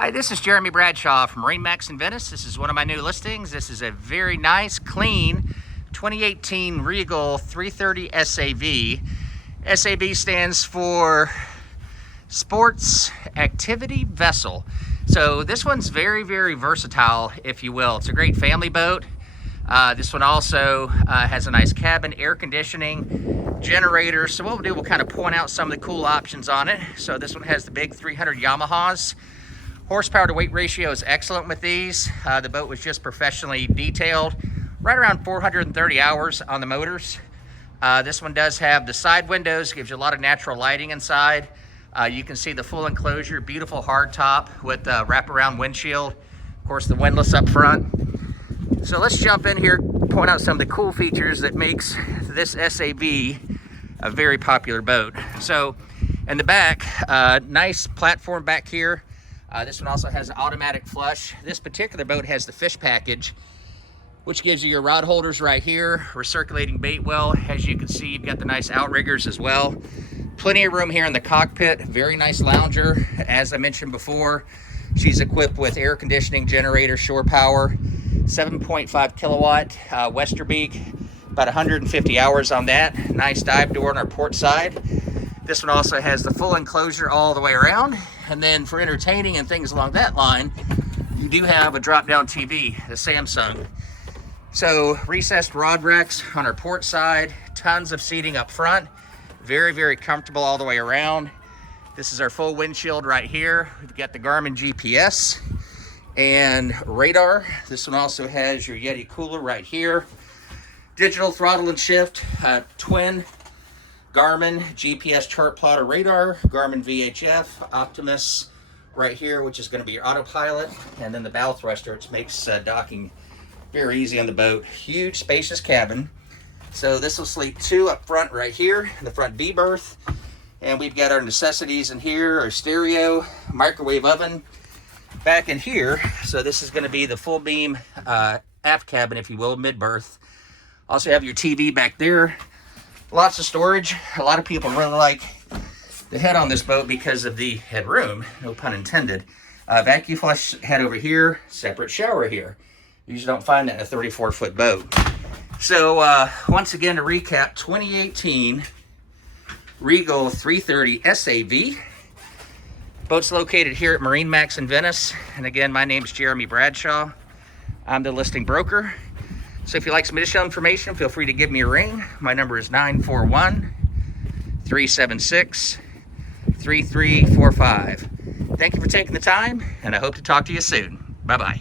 Hi, this is Jeremy Bradshaw from MarineMax in Venice. This is one of my new listings. This is a very nice, clean 2018 Regal 330 SAV. SAV stands for Sports Activity Vessel. So this one's very, very versatile, if you will. It's a great family boat. This one also has a nice cabin, air conditioning, generator. So what we'll do, we'll kind of point out some of the cool options on it. So this one has the big 300 Yamahas. Horsepower to weight ratio is excellent with these. The boat was just professionally detailed, right around 430 hours on the motors. This one does have the side windows, gives you a lot of natural lighting inside. You can see the full enclosure, beautiful hard top with wraparound windshield. Of course, the windlass up front. So let's jump in here, point out some of the cool features that makes this SAV a very popular boat. So in the back, nice platform back here. This one also has an automatic flush. This particular boat has the fish package, which gives you your rod holders right here, recirculating bait well. As you can see, you've got the nice outriggers as well. Plenty of room here in the cockpit. Very nice lounger. As I mentioned before, she's equipped with air conditioning, generator, shore power, 7.5 kilowatt Westerbeek, about 150 hours on that. Nice dive door on our port side. This one also has the full enclosure all the way around. And then for entertaining and things along that line, you do have a drop-down TV, the Samsung. So recessed rod racks on our port side, tons of seating up front. Very, very comfortable all the way around. This is our full windshield right here. We've got the Garmin GPS and radar. This one also has your Yeti cooler right here. Digital throttle and shift, twin Garmin GPS chart plotter radar, Garmin VHF, Optimus right here, which is going to be your Autopilot, and then the bow thruster, which makes docking very easy on the boat. Huge spacious cabin. So this will sleep two up front right here in the front B berth, and we've got our necessities in here, our stereo, microwave oven back in here. So this is going to be the full beam aft cabin, if you will, mid berth. Also have your TV back there. Lots of storage. A lot of people really like the head on this boat because of the headroom, no pun intended. Vacuum flush head over here, separate shower here. You usually don't find that in a 34-foot boat. So once again, to recap, 2018 Regal 330 SAV. Boat's located here at MarineMax in Venice. And again, my name's Jeremy Bradshaw. I'm the listing broker. So if you'd like some additional information, feel free to give me a ring. My number is 941-376-3345. Thank you for taking the time, and I hope to talk to you soon. Bye-bye.